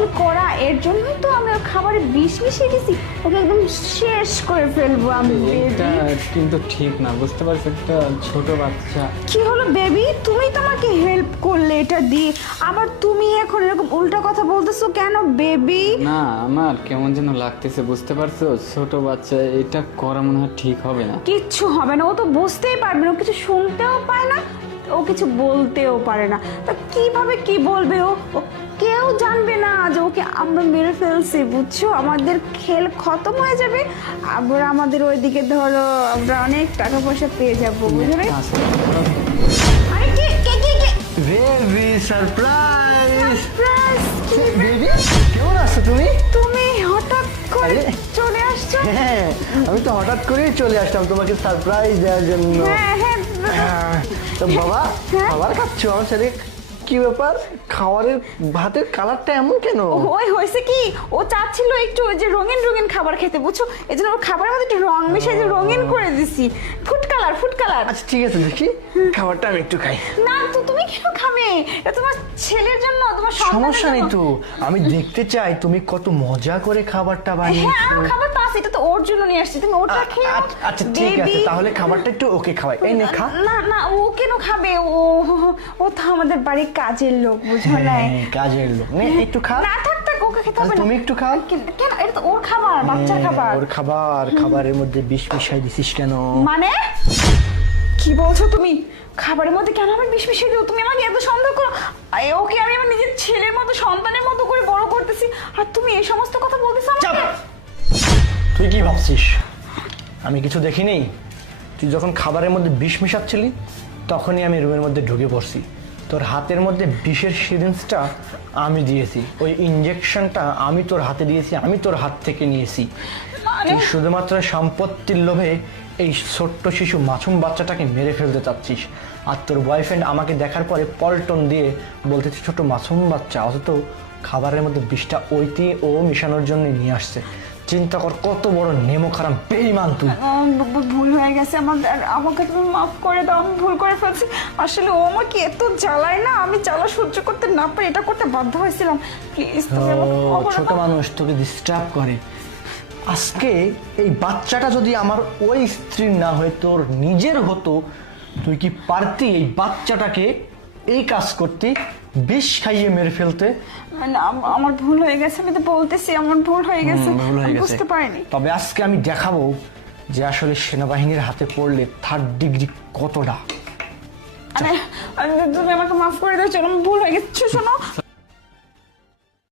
Fail করা, এর জন্যই তো আমি ওর খাবারে বিষ মিশিয়ে দিছি, ওকে একদম শেষ করে ফেলবো আমি। এটা কিন্তু ঠিক না, বুঝতে পারছো? একটা ছোট বাচ্চা। কি হলো বেবি, তুমি তো আমাকে হেল্প করলে এটা দিয়ে, আবার তুমি এখন এরকম উল্টা কথা বলতেছো কেন বেবি? না, আমার কেমন যেন লাগতেছে, বুঝতে পারছো? ছোট বাচ্চা, এটা করা মনে হয় ঠিক হবে না। কিচ্ছু হবে না, ও তো বুঝতেই পারবে না, ও কিছু শুনতেও পায় না, ও কিছু বলতেও পারে না, তা কিভাবে কি বলবে ও? ও কেউ জানবে না যে ওকে আমরা মেরে ফেলছি, বুঝছো? আমাদের খেল খতম হয়ে যাবে, আবার আমাদের ওইদিকে ধরো আমরা অনেক টাকা পয়সা পেয়ে যাবো, বুঝলে? আরে কে কে কে কে বেবি সারপ্রাইজ! Surprise! বেবি কেমন আছো তুমি? তুমি হঠাৎ করে আরে। চলে আসছো? হ্যাঁ, আমি তো হঠাৎ করেই চলে আসলাম তোমাকে সারপ্রাইজ দেওয়ার জন্য। হ্যাঁ হ্যাঁ তো বাবা, হ্যাঁ? খাবার খাচ্ছো আমার সাথে? কি ব্যাপার, খাবারের ভাতের কালারটা এমন কেন? ওই হয়েছে কি, ও চাচ্ছিল একটু ওই যে রঙিন রঙিন খাবার খেতে, বুঝছো? এই জন্য ওর খাবারের মধ্যে একটু রং মিশিয়ে যে রঙিন করে দিছি, ফুড কালার ফুড কালার। আচ্ছা ঠিক আছে, দেখি খাবারটা আমি একটু খাই। না তো তুমি কেন খাবে? এটা তোমার ছেলের জন্য, তোমার সমস্যা নেই তো, আমি দেখতে চাই তুমি কত মজা করে খাবারটা হ্যাঁ বানিয়েছো। আর খাবার তো আছে, এটা তো ওর জন্য নিয়ে আসছি, তুমি ওটা খেয়ে আচ্ছা ঠিক আছে, তাহলে খাবারটা একটু ওকে খাওয়াই। এই নে খা। না না, ও কেন খাবে? ও তো আমাদের বাড়ির কাজের লোক, বুঝো না? হ্যাঁ, কাজের লোক, নে একটু খা। না থাক থাক, ওকে খেতে হবে তাহলে না। তুমি একটু খাও। কেন? এটা তো ওর খাবার, বাচ্চার খাবার। ওর খাবার, খাবারের মধ্যে বিষ মিশাই দিছিস কেন? মানে কি বলছো তুমি? খাবারের মধ্যে কেন আমি বিষ মিশিয়ে দেবো? তুমি আমাকে এত সন্দেহ করো? ওকে আমি আমার নিজের ছেলের মতো, সন্তানের মতো করে বড় করতেছি, আর তুমি এই সমস্ত কথা বলতেছো চাপ! আমাকে? তুই কি ভাবছিস আমি কিছু দেখিনি? তুই যখন খাবারের মধ্যে বিষ মিশাচ্ছিলি তখনই আমি রুমের মধ্যে ঢুকে পড়ছি। তোর হাতের মধ্যে বিষের সিরিঞ্জটা আমি দিয়েছি, ওই ইঞ্জেকশনটা আমি তোর হাতে দিয়েছি, আমি তোর হাত থেকে নিয়েছি। তুই শুধুমাত্র সম্পত্তির লোভে এই ছোট্ট শিশু মাসুম বাচ্চাটাকে মেরে ফেলতে চাচ্ছিস, আর তোর বয়ফ্রেন্ড আমাকে দেখার পরে পল্টন দিয়ে বলতেছে ছোট মাসুম বাচ্চা, অথচ খাবারের মধ্যে বিষটা ওইটি ও মিশানোর জন্য নিয়ে আসছে। চিন্তা কর কত বড় নেমো খারাপ বেঈমান তুই। ভুল হয়ে গেছে আমার, আমাকে তুমি মাফ করে দাও, আমি ভুল করে ফেলছি। আসলে ও আমাকে এত জ্বালায় না, আমি জ্বালা সহ্য করতে না পারি, এটা করতে বাধ্য হয়েছিলাম। প্লিজ তুমি আমাকে ক্ষমা করে ছোট দাও। মানুষ তোকে ডিস্টার্ব করে। আজকে এই বাচ্চাটা যদি আমার ওই স্ত্রীর না হয়ে তোর নিজের হতো, তুই কি পারতি এই বাচ্চাটাকে এই কাজ করতে, বিষ খাইয়ে মেরে ফেলতে? না, আমার ভুল হয়ে গেছে, আমি তো বলতেছি আমার ভুল হয়ে গেছে, ভুল হয়ে আমি গেছে। বুঝতে পারিনি। তবে আজকে আমি দেখাবো যে আসলে সেনাবাহিনীর হাতে পড়লে 3rd ডিগ্রি কতটা। তুমি আমাকে মাফ করে দাও, চলো, আমার ভুল হয়ে গেছে। শোনো